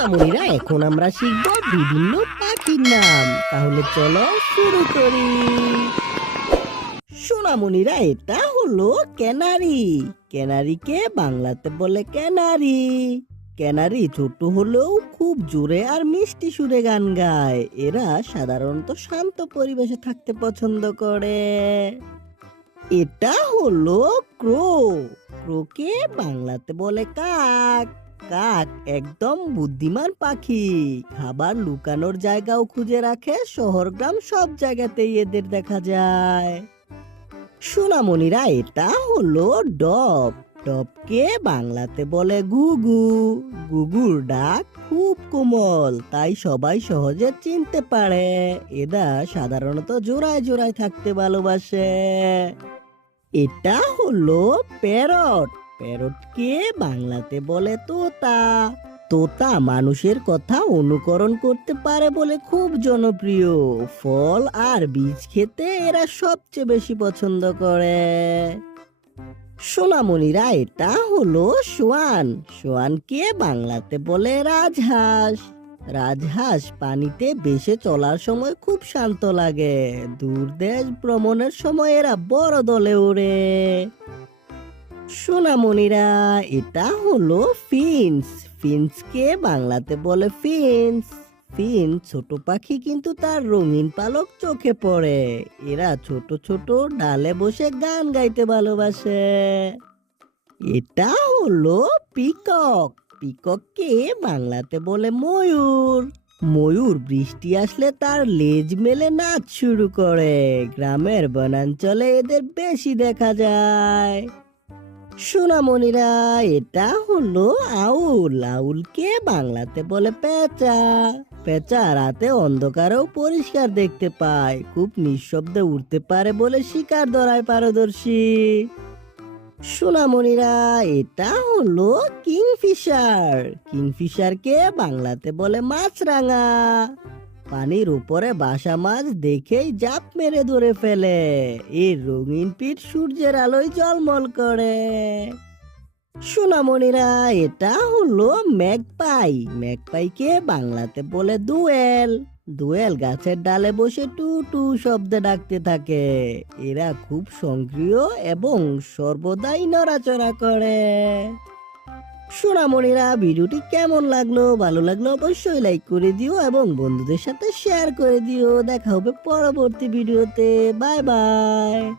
সোনামণিরা, এখন আমরা শিখব বিভিন্ন পাখির নাম। তাহলে চলো শুরু করি। সোনামণিরা, এটা হলো ক্যানারি। ক্যানারিকে বাংলাতে বলে ক্যানারি। ক্যানারি ছোট হলেও খুব জোরে আর মিষ্টি সুরে গান গায়। এরা সাধারণত শান্ত পরিবেশে থাকতে পছন্দ করে। এটা হলো ক্রো। ক্রোকে বাংলাতে বলে কাক। কাক একদম বুদ্ধিমান পাখি। খাবার লুকানোর জায়গাও খুঁজে রাখে। শহর গ্রাম সব জায়গাতেই এদের দেখা যায়। সোনামণিরা, এটা হলো ডব। ডবকে বাংলাতে বলে গুগু। গুগুর ডাক খুব কোমল, তাই সবাই সহজে চিনতে পারে। এরা সাধারণত জোড়ায় জোড়ায় থাকতে ভালোবাসে। এটা হলো প্যারট। প্যারটকে বাংলাতে বলে তোতা। তোতা মানুষের কথা অনুকরণ করতে পারে বলে খুব জনপ্রিয়। ফল আর বীজ খেতে এরা সবচেয়ে বেশি পছন্দ করে। সোনামণিরা, এটা হলো সোয়ান। সোয়ানকে বাংলাতে বলে রাজহাঁস। রাজহাঁস পানিতে ভেসে চলার সময় খুব শান্ত লাগে। দূরদেশ ভ্রমণের সময় এরা বড় দলে ওড়ে। সোনামণিরা, এটা হলো ফিন্স। ফিন্সকে বাংলাতে বলে ফিন্স। ফিন্স ছোট পাখি, কিন্তু তার রঙিন পালক চোখে পড়ে। এরা ছোট ছোট ডালে বসে গান গাইতে ভালোবাসে। এটা হলো পিকক। পিকককে বাংলাতে বলে ময়ূর। ময়ূর বৃষ্টি আসলে তার লেজ মেলে নাচ শুরু করে। গ্রামের বনাঞ্চলে এদের বেশি দেখা যায়। সোনামণিরা, এটা হলো আউল। আউলকে বাংলাতে বলে পেঁচা। পেঁচা রাতে অন্ধকারেও পরিষ্কার দেখতে পায়। খুব নিঃশব্দে উড়তে পারে বলে শিকার ধরায় পারদর্শী। সোনামণিরা, এটা হলো কিংফিশার। কিংফিশারকে বাংলাতে বলে মাছরাঙা। পানির উপরে বাসা মাছ দেখেই জাপ মেরে ধরে ফেলে। এর রঙিন পিঠ সূর্যের আলোয় ঝলমল করে। সোনামণিরা, এটা হলো ম্যাগপাই। ম্যাগপাইকে বাংলাতে বলে দোয়েল। দোয়েল গাছের ডালে বসে টু টু শব্দে ডাকতে থাকে। এরা খুব সক্রিয় এবং সর্বদাই নড়াচড়া করে। সোনামণিরা, ভিডিওটি কেমন লাগলো? ভালো লাগলো অবশ্যই লাইক করে দিও এবং বন্ধুদের সাথে শেয়ার করে দিও। দেখা হবে পরবর্তী ভিডিওতে। Bye bye.